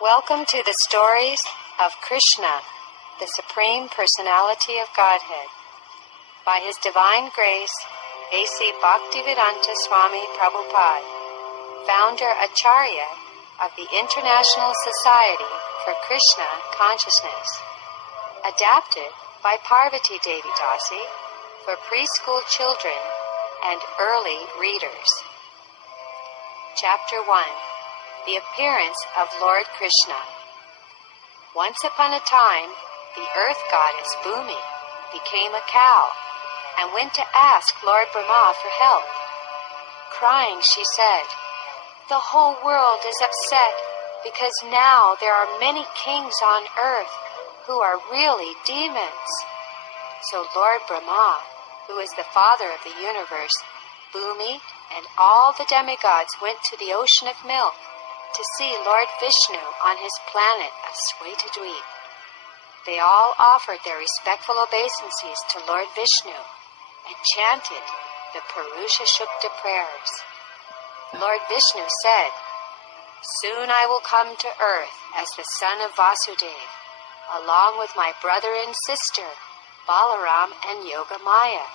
Welcome to the stories of Krishna, the Supreme Personality of Godhead. By His Divine Grace, A.C. Bhaktivedanta Swami Prabhupada, Founder Acharya of the International Society for Krishna Consciousness. Adapted by Parvati Devi Dasi for preschool children and early readers. Chapter 1. The Appearance of Lord Krishna. Once upon a time, the earth goddess Bhumi became a cow and went to ask Lord Brahma for help. Crying, she said, "The whole world is upset because now there are many kings on earth who are really demons." So Lord Brahma, who is the father of the universe, Bhumi, and all the demigods went to the ocean of milk to see Lord Vishnu on his planet of Swetadweep. They all offered their respectful obeisances to Lord Vishnu and chanted the Purusha Shukta prayers. Lord Vishnu said, "Soon I will come to earth as the son of Vasudeva, along with my brother and sister, Balaram and Yogamaya.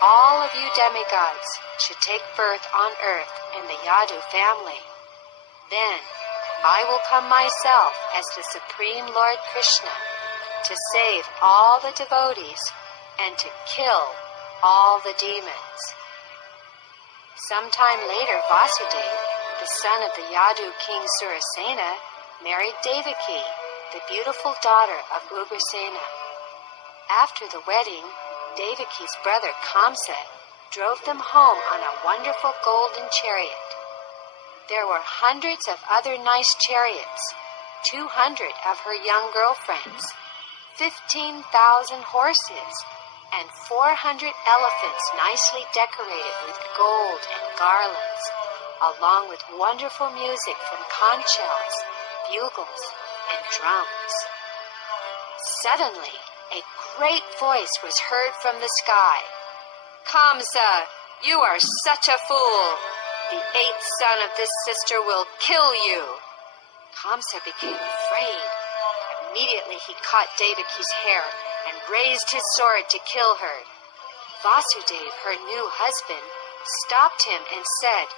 All of you demigods should take birth on earth in the Yadu family. Then I will come myself as the Supreme Lord Krishna to save all the devotees and to kill all the demons." Sometime later, Vasudeva, the son of the Yadu king Surasena, married Devaki, the beautiful daughter of Ugrasena. After the wedding, Devaki's brother Kamsa drove them home on a wonderful golden chariot. There were hundreds of other nice chariots, 200 of her young girlfriends, 15,000 horses, and 400 elephants nicely decorated with gold and garlands, along with wonderful music from conch shells, bugles, and drums. Suddenly, a great voice was heard from the sky. "Kamsa, you are such a fool! The eighth son of this sister will kill you." Kamsa became afraid. Immediately he caught Devaki's hair and raised his sword to kill her. Vasudeva, her new husband, stopped him and said,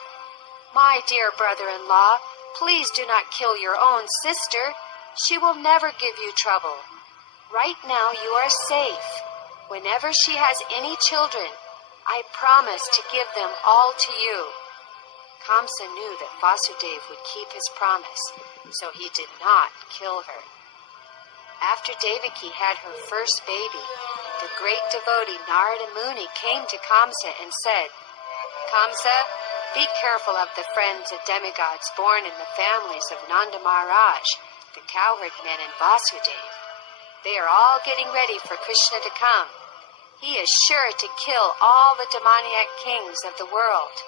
"My dear brother-in-law, please do not kill your own sister. She will never give you trouble. Right now you are safe. Whenever she has any children, I promise to give them all to you." Kamsa knew that Vasudeva would keep his promise, so he did not kill her. After Devaki had her first baby, the great devotee Narada Muni came to Kamsa and said, "Kamsa, be careful of the friends of demigods born in the families of Nanda Maharaj, the cowherd men, and Vasudeva. They are all getting ready for Krishna to come. He is sure to kill all the demoniac kings of the world."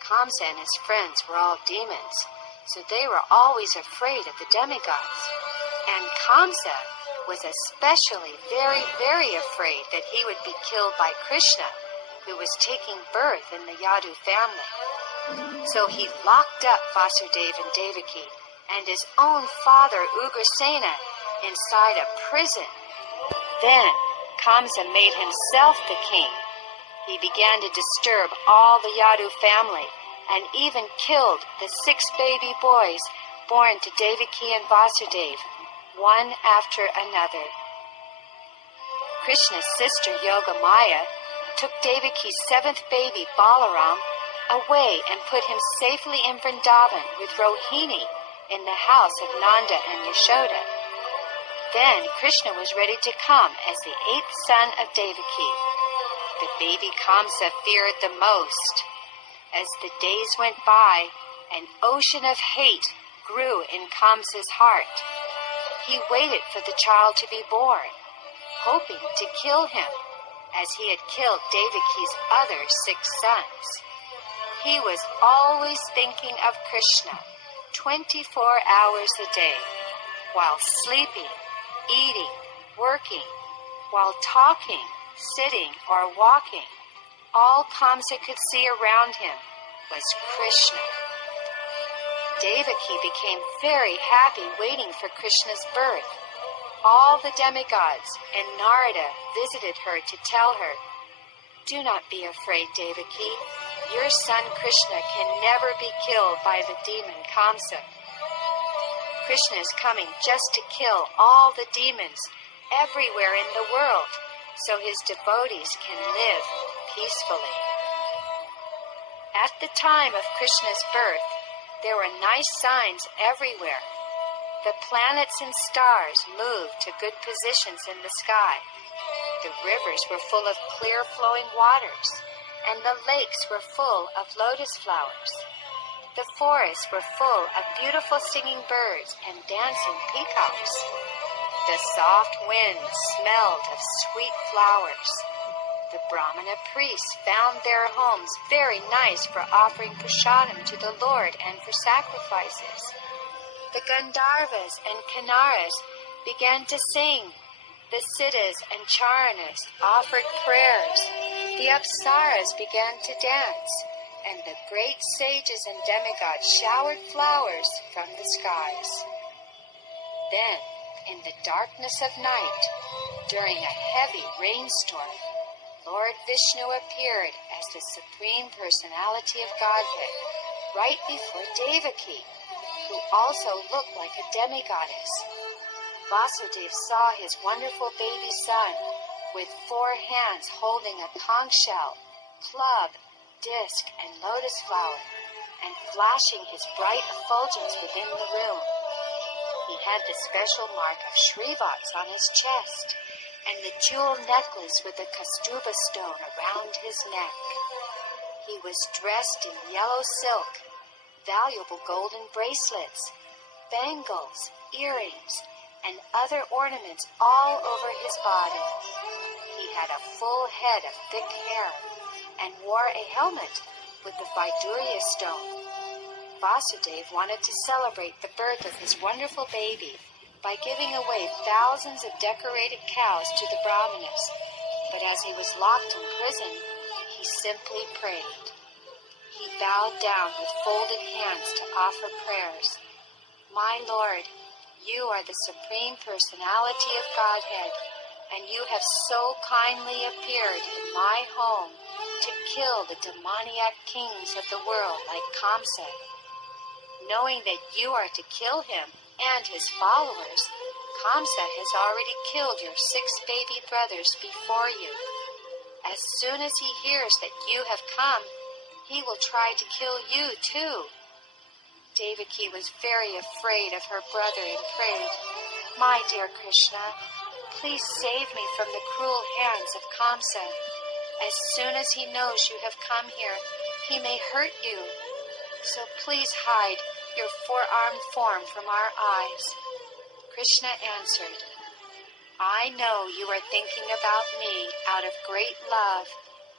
Kamsa and his friends were all demons, so they were always afraid of the demigods. And Kamsa was especially very, very afraid that he would be killed by Krishna, who was taking birth in the Yadu family. So he locked up Vasudeva and Devaki and his own father Ugrasena inside a prison. Then Kamsa made himself the king. He began to disturb all the Yadu family and even killed the 6 baby boys born to Devaki and Vasudeva, one after another. Krishna's sister Yogamaya took Devaki's 7th baby Balaram away and put him safely in Vrindavan with Rohini in the house of Nanda and Yashoda. Then Krishna was ready to come as the 8th son of Devaki. The baby Kamsa feared the most. As the days went by, an ocean of hate grew in Kamsa's heart. He waited for the child to be born, hoping to kill him, as he had killed Devaki's other 6 sons. He was always thinking of Krishna 24 hours a day, while sleeping, eating, working, while talking, sitting, or walking. All Kamsa could see around him was Krishna. Devaki became very happy waiting for Krishna's birth. All the demigods and Narada visited her to tell her, "Do not be afraid, Devaki. Your son Krishna can never be killed by the demon Kamsa. Krishna is coming just to kill all the demons everywhere in the world, so his devotees can live peacefully." At the time of Krishna's birth, there were nice signs everywhere. The planets and stars moved to good positions in the sky. The rivers were full of clear flowing waters, and the lakes were full of lotus flowers. The forests were full of beautiful singing birds and dancing peacocks. The soft wind smelled of sweet flowers. The Brahmana priests found their homes very nice for offering prasadam to the Lord and for sacrifices. The Gandharvas and Kinnaras began to sing. The Siddhas and Charanas offered prayers. The Apsaras began to dance, and the great sages and demigods showered flowers from the skies. Then, in the darkness of night, during a heavy rainstorm, Lord Vishnu appeared as the Supreme Personality of Godhead right before Devaki, who also looked like a demigoddess. Vasudeva saw his wonderful baby son with 4 hands holding a conch shell, club, disc, and lotus flower, and flashing his bright effulgence within the room. He had the special mark of Shrivats on his chest, and the jewel necklace with the Kastuba stone around his neck. He was dressed in yellow silk, valuable golden bracelets, bangles, earrings, and other ornaments all over his body. He had a full head of thick hair and wore a helmet with the Vaidurya stone. Vasudeva wanted to celebrate the birth of his wonderful baby by giving away thousands of decorated cows to the Brahmanas, but as he was locked in prison, he simply prayed. He bowed down with folded hands to offer prayers. "My Lord, you are the Supreme Personality of Godhead, and you have so kindly appeared in my home to kill the demoniac kings of the world like Kamsa. Knowing that you are to kill him and his followers, Kamsa has already killed your 6 baby brothers before you. As soon as he hears that you have come, he will try to kill you too." Devaki was very afraid of her brother and prayed, "My dear Krishna, please save me from the cruel hands of Kamsa. As soon as he knows you have come here, he may hurt you. So please hide your 4-armed form from our eyes." Krishna answered, "I know you are thinking about me out of great love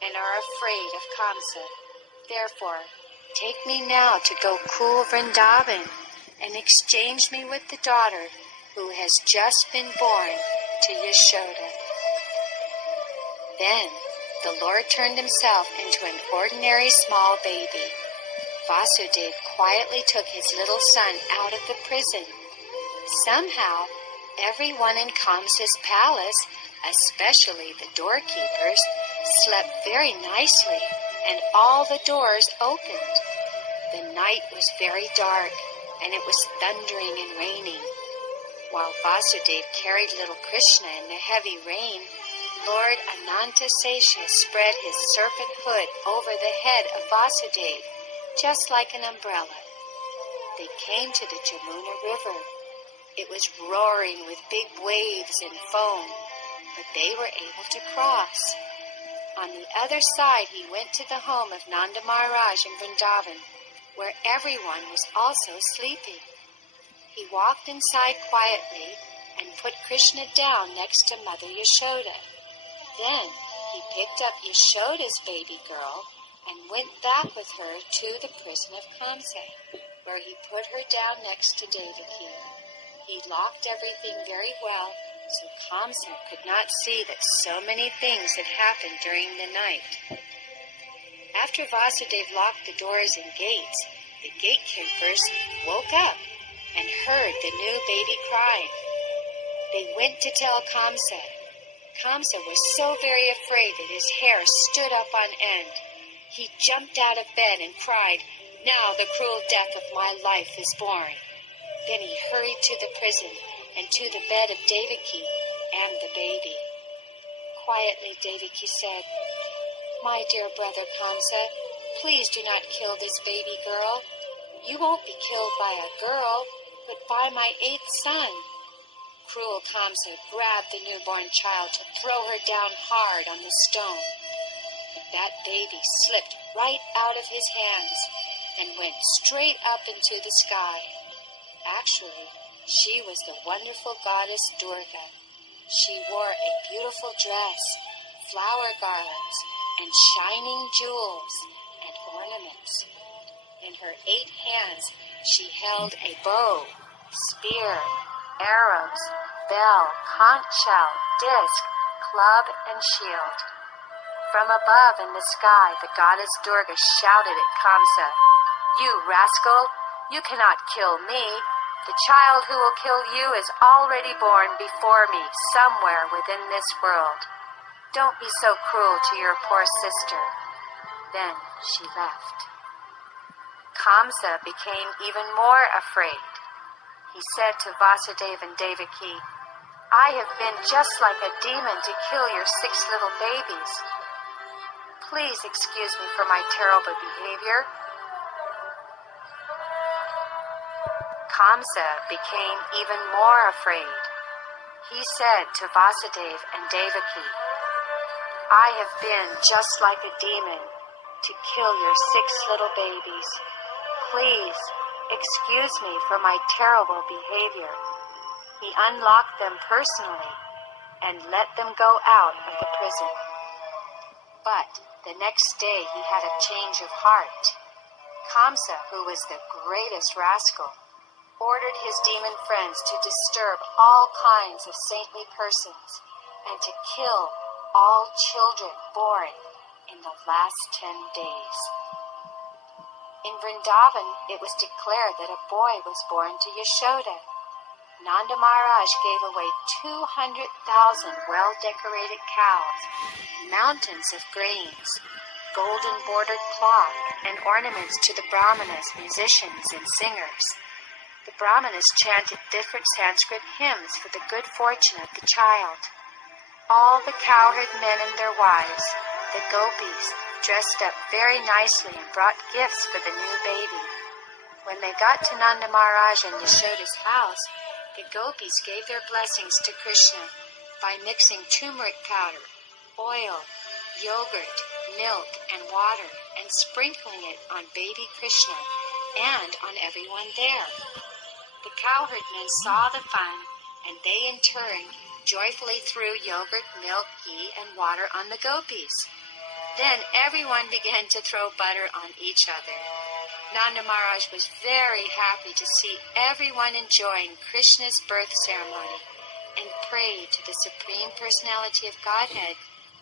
and are afraid of Kamsa. Therefore, take me now to go cool Vrindavan and exchange me with the daughter who has just been born to Yashoda." Then the Lord turned himself into an ordinary small baby. Vasudeva quietly took his little son out of the prison. Somehow, everyone in Kamsa's palace, especially the doorkeepers, slept very nicely, and all the doors opened. The night was very dark, and it was thundering and raining. While Vasudeva carried little Krishna in the heavy rain, Lord Anantasesha spread his serpent hood over the head of Vasudeva, just like an umbrella. They came to the Jamuna River. It was roaring with big waves and foam, but they were able to cross. On the other side, he went to the home of Nanda Maharaj in Vrindavan, where everyone was also sleeping. He walked inside quietly and put Krishna down next to Mother Yashoda. Then he picked up Yashoda's baby girl and went back with her to the prison of Kamsa, where he put her down next to Devaki. He locked everything very well so Kamsa could not see that so many things had happened during the night. After Vasudev locked the doors and gates, the gatekeepers woke up and heard the new baby crying. They went to tell Kamsa. Kamsa was so very afraid that his hair stood up on end. He jumped out of bed and cried, "Now the cruel death of my life is born." Then he hurried to the prison and to the bed of Devaki and the baby. Quietly, Devaki said, "My dear brother Kamsa, please do not kill this baby girl. You won't be killed by a girl, but by my 8th son." Cruel Kamsa grabbed the newborn child to throw her down hard on the stone. But that baby slipped right out of his hands and went straight up into the sky. Actually, she was the wonderful goddess Durga. She wore a beautiful dress, flower garlands, and shining jewels and ornaments. In her 8 hands she held a bow, spear, arrows, bell, conch shell, disc, club, and shield. From above in the sky, the goddess Durga shouted at Kamsa, "You rascal, you cannot kill me. The child who will kill you is already born before me somewhere within this world. Don't be so cruel to your poor sister." Then she left. Kamsa became even more afraid. He said to Vasudeva and Devaki, "I have been just like a demon to kill your 6 little babies. Please excuse me for my terrible behavior." Kamsa became even more afraid. He said to Vasudeva and Devaki, "I have been just like a demon to kill your 6 little babies. Please excuse me for my terrible behavior." He unlocked them personally and let them go out of the prison. But the next day he had a change of heart. Kamsa, who was the greatest rascal, ordered his demon friends to disturb all kinds of saintly persons and to kill all children born in the last 10 days. In Vrindavan, it was declared that a boy was born to Yashoda. Nanda Maharaj gave away 200,000 well-decorated cows, mountains of grains, golden-bordered cloth, and ornaments to the brahmanas, musicians, and singers. The brahmanas chanted different Sanskrit hymns for the good fortune of the child. All the cowherd men and their wives, the gopis, dressed up very nicely and brought gifts for the new baby. When they got to Nanda Maharaj and Yashoda's house, the gopis gave their blessings to Krishna by mixing turmeric powder, oil, yogurt, milk, and water, and sprinkling it on baby Krishna and on everyone there. The cowherdmen saw the fun, and they in turn joyfully threw yogurt, milk, ghee, and water on the gopis. Then everyone began to throw butter on each other. Nanda Maharaj was very happy to see everyone enjoying Krishna's birth ceremony and prayed to the Supreme Personality of Godhead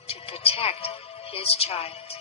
to protect his child.